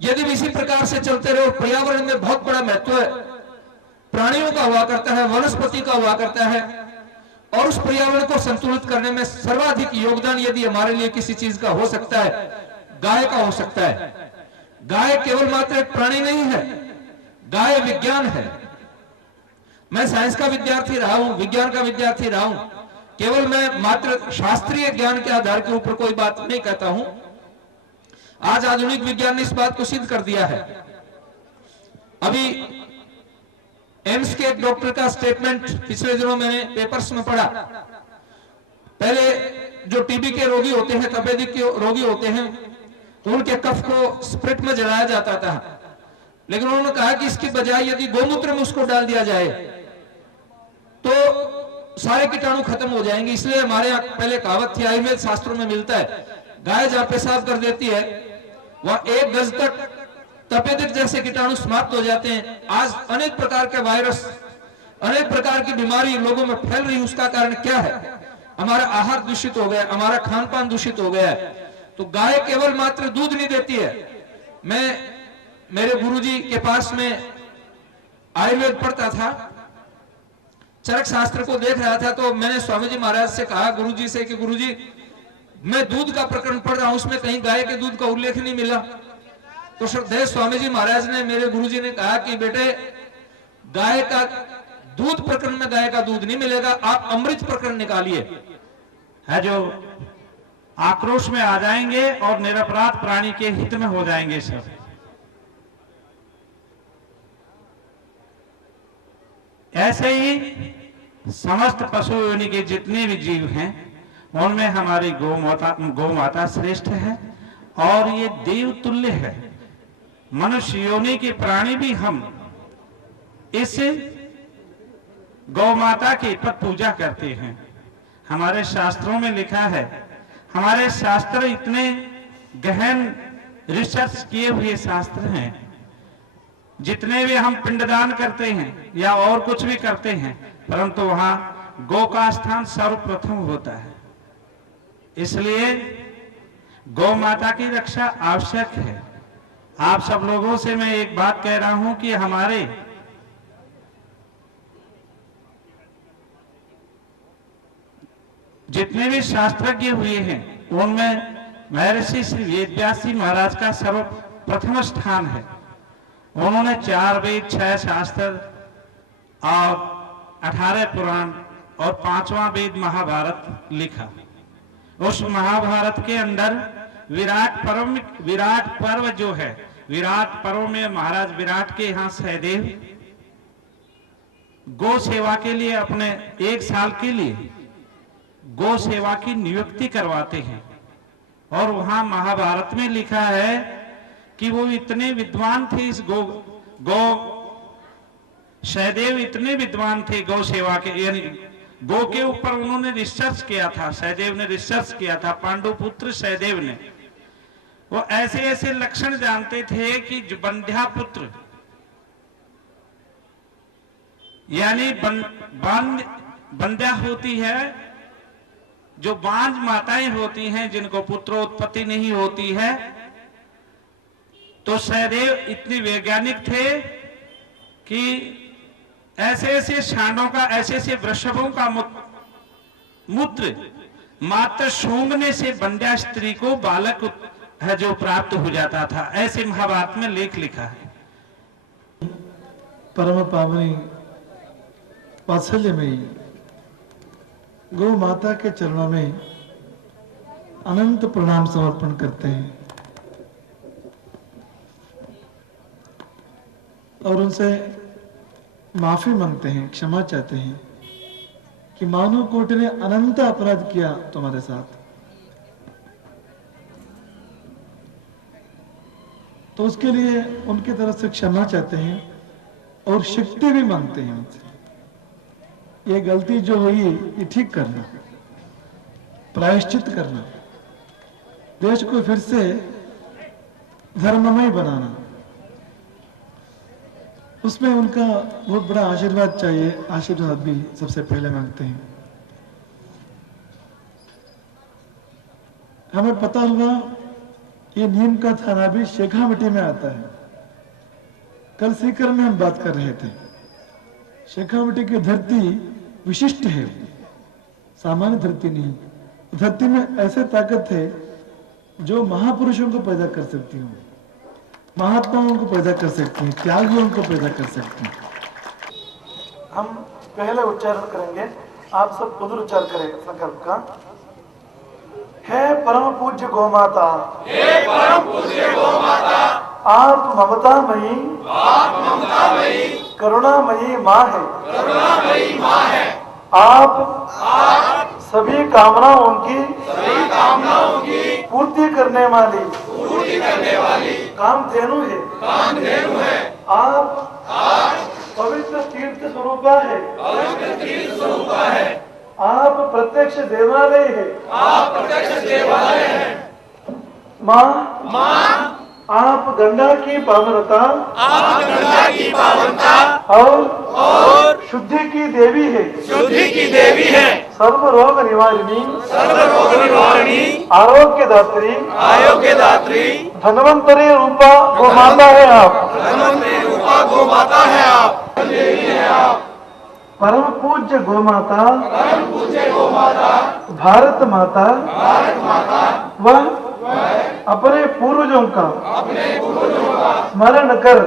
यदि इसी प्रकार से चलते रहे, पर्यावरण में बहुत बड़ा महत्व है, प्राणियों का हुआ करता है, वनस्पति का हुआ करता है, और उस पर्यावरण को संतुलित करने में सर्वाधिक योगदान यदि हमारे लिए किसी चीज का हो सकता है, गाय का हो सकता है। गाय केवल मात्र एक प्राणी नहीं है, गाय विज्ञान है। मैं साइंस का विद्यार्थी रहा हूं, विज्ञान का विद्यार्थी रहा हूं। केवल मैं मात्र शास्त्रीय ज्ञान के आधार के ऊपर कोई बात नहीं कहता हूं। आज आधुनिक विज्ञान ने इस बात को सिद्ध कर दिया है। अभी एम्स के एक डॉक्टर का स्टेटमेंट पिछले दिनों मैंने पेपर्स में पढ़ा। पहले जो टीबी के रोगी होते हैं, तपेदिक के रोगी होते हैं, उनके कफ को स्प्रिट में जलाया जाता था, लेकिन उन्होंने कहा कि इसके बजाय यदि गोमूत्र में उसको डाल दिया जाए तो सारे कीटाणु खत्म हो जाएंगे। इसलिए हमारे यहाँ पहले कहावत थी, आयुर्वेद शास्त्रों में मिलता है, गाय जहां पेशाब कर देती है वह 1 गज तक तपेदिक जैसे कीटाणु समाप्त हो जाते हैं। आज अनेक प्रकार के वायरस, अनेक प्रकार की बीमारी लोगों में फैल रही, उसका कारण क्या है? हमारा आहार दूषित हो गया, हमारा खान पान दूषित हो गया है। तो गाय केवल मात्र दूध नहीं देती है। मैं मेरे गुरुजी के पास में आयुर्वेद पढ़ता था, चरक शास्त्र को देख रहा था, तो मैंने स्वामी जी महाराज से कहा, गुरुजी से, कि गुरुजी मैं दूध का प्रकरण पढ़ रहा हूं, उसमें कहीं गाय के दूध का उल्लेख नहीं मिला। तो श्रद्धेय स्वामी जी महाराज ने, मेरे गुरुजी ने कहा कि बेटे, गाय का दूध प्रकरण में गाय का दूध नहीं मिलेगा, आप अमृत प्रकरण निकालिए, है जो आक्रोश में आ जाएंगे और निरपराध प्राणी के हित में हो जाएंगे सब। ऐसे ही समस्त पशु योनि के जितने भी जीव हैं उनमें हमारी गौ माता श्रेष्ठ है और ये देव तुल्य है। मनुष्य योनि के प्राणी भी हम इस गौ माता की पद पूजा करते हैं। हमारे शास्त्रों में लिखा है, हमारे शास्त्र इतने गहन रिसर्च किए हुए शास्त्र हैं, जितने भी हम पिंडदान करते हैं या और कुछ भी करते हैं, परंतु वहां गौ का स्थान सर्वप्रथम होता है। इसलिए गौ माता की रक्षा आवश्यक है। आप सब लोगों से मैं एक बात कह रहा हूं कि हमारे जितने भी शास्त्रज्ञ हुए हैं उनमें महर्षि श्री वेदव्यास जी महाराज का सर्वप्रथम स्थान है। उन्होंने 4 वेद, 6 शास्त्र और 18 पुराण और 5वां वेद महाभारत लिखा। उस महाभारत के अंदर विराट पर्व जो है, विराट पर्व में महाराज विराट के यहाँ सहदेव गौ सेवा के लिए अपने 1 साल के लिए गौ सेवा की नियुक्ति करवाते हैं। और वहां महाभारत में लिखा है कि वो इतने विद्वान थे, इस गौ सहदेव इतने विद्वान थे गौ सेवा के, यानी गौ के ऊपर उन्होंने रिसर्च किया था, सहदेव ने रिसर्च किया था, पांडुपुत्र सहदेव ने। वो ऐसे ऐसे लक्षण जानते थे कि जो बंध्या पुत्र यानी बंध्या होती है, जो बांझ माताएं होती हैं जिनको पुत्रोत्पत्ति नहीं होती है, तो सहदेव इतने वैज्ञानिक थे कि ऐसे ऐसे सांडों का, ऐसे ऐसे वृषभों का मूत्र मात्र सूंघने से बंध्या स्त्री को बालक है जो प्राप्त हो जाता था। ऐसे महाभारत में लेख लिखा है। परम पावनी वात्सल्य में गौ माता के चरणों में अनंत प्रणाम समर्पण करते हैं और उनसे माफी मांगते हैं, क्षमा चाहते हैं कि मानव कोटि ने अनंत अपराध किया तुम्हारे साथ, तो उसके लिए उनकी तरफ से क्षमा चाहते हैं और शक्ति भी मांगते हैं उनसे। ये गलती जो हुई ये ठीक करना, प्रायश्चित करना, देश को फिर से धर्ममय बनाना, उसमें उनका बहुत बड़ा आशीर्वाद चाहिए। आशीर्वाद भी सबसे पहले मांगते हैं। हमें पता हुआ ये नीम का थाना भी शेखावटी में आता है। कल सीकर में हम बात कर रहे थे। शेखावटी की धरती विशिष्ट है, सामान्य धरती नहीं। धरती में ऐसे ताकत है जो महापुरुषों को पैदा कर सकती हूँ, महात्माओं को पैदा कर सकती है, त्यागियों को पैदा कर सकती है। हम पहले उच्चारण करेंगे, आप सब पुनरुच्चार करें संकल्प का। हे परम पूज्य गौ माता, हे परम पूज्य गौ माता, आप ममतामयी, करुणामयी माँ है, आप सभी कामनाओं की पूर्ति करने वाली कामधेनु है। आप पवित्र तीर्थ स्वरूपा है, आप प्रत्यक्ष देवालय है, माँ आप गंगा की पावनता और शुद्धि की देवी है, सर्व रोग निवारिणी, आरोग्यदात्री, धन्वंतरी रूपा गो माता है आप। परम पूज्य गौ माता, भारत माता, वह अपने पूर्वजों का स्मरण कर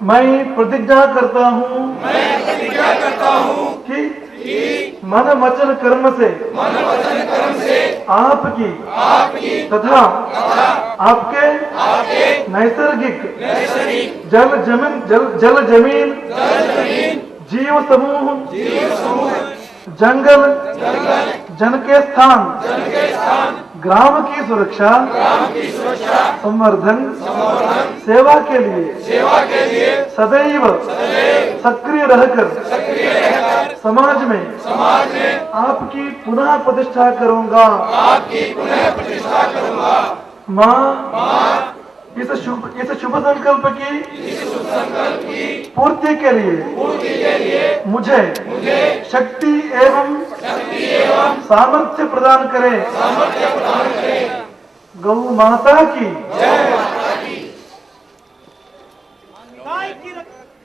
मैं प्रतिज्ञा करता हूँ कि मन वचन कर्म से आपकी तथा आपके नैसर्गिक जल जमीन जीव समूह जंगल जन के स्थान ग्राम की सुरक्षा संवर्धन सेवा के लिए सदैव सक्रिय रहकर समाज में आपकी पुनः प्रतिष्ठा करूंगा। माँ इस शुभ संकल्प की पूर्ति के लिए मुझे शक्ति एवं सामर्थ्य प्रदान करें। गौ माता की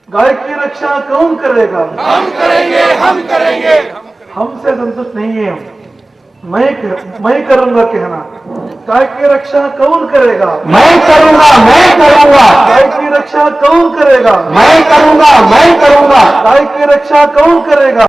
गाय की रक्षा कौन करेगा? हम करेंगे। हमसे संतुष्ट नहीं है, मैं करूंगा कहना। गाय की रक्षा कौन करेगा? मैं करूंगा। गाय की रक्षा कौन करेगा? मैं करूंगा। गाय की रक्षा कौन करेगा?